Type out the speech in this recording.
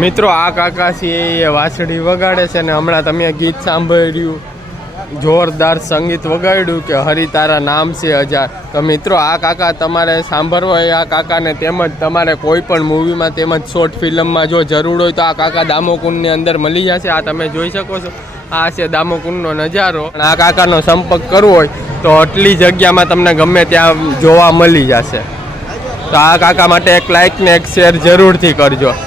મિત્રો આ કાકા છે એ વાંસળી વગાડે છે ને હમણાં તમે ગીત સાંભળ્યું, જોરદાર સંગીત વગાડ્યું કે હરિ તારા નામ છે હજાર. તો મિત્રો આ કાકા તમારે સાંભળવો હોય આ કાકાને, તેમજ તમારે કોઈ પણ મૂવીમાં તેમજ શોર્ટ ફિલ્મમાં જો જરૂર હોય તો આ કાકા દામોકુંડની અંદર મળી જશે. આ તમે જોઈ શકો છો, આ છે દામોકુંડનો નજારો. અને આ કાકાનો સંપર્ક કરવો હોય તો આટલી જગ્યામાં તમને ગમે ત્યાં જોવા મળી જશે. તો આ કાકા માટે એક લાઈક ને એક શેર જરૂરથી કરજો.